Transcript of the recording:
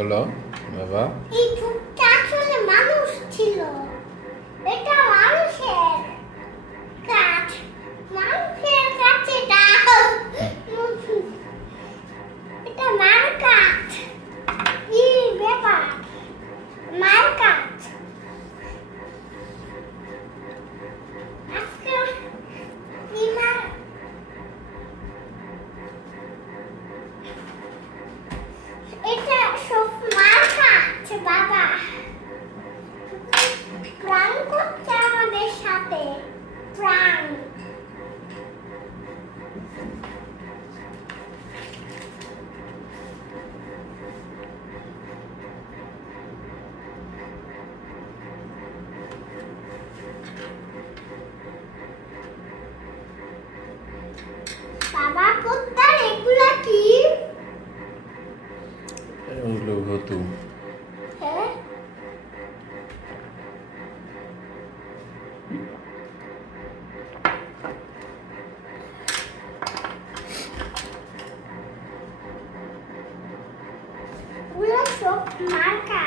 বলো বাবা। এই যুগটা আসলে মানুষ ছিল। এটা মানুষের কাজ। মানুষের কাছে এটা মার কাজ। কি ব্যাপার? মার কাজ। আজকে এটা সব মার কাজ বাবা। প্রাণ করছে আমাদের সাথে। প্রাণ। বাবা কোথায় এগুলা কি? ওগুলো হতো। হ্যাঁ ওগুলা সব মার কাজ।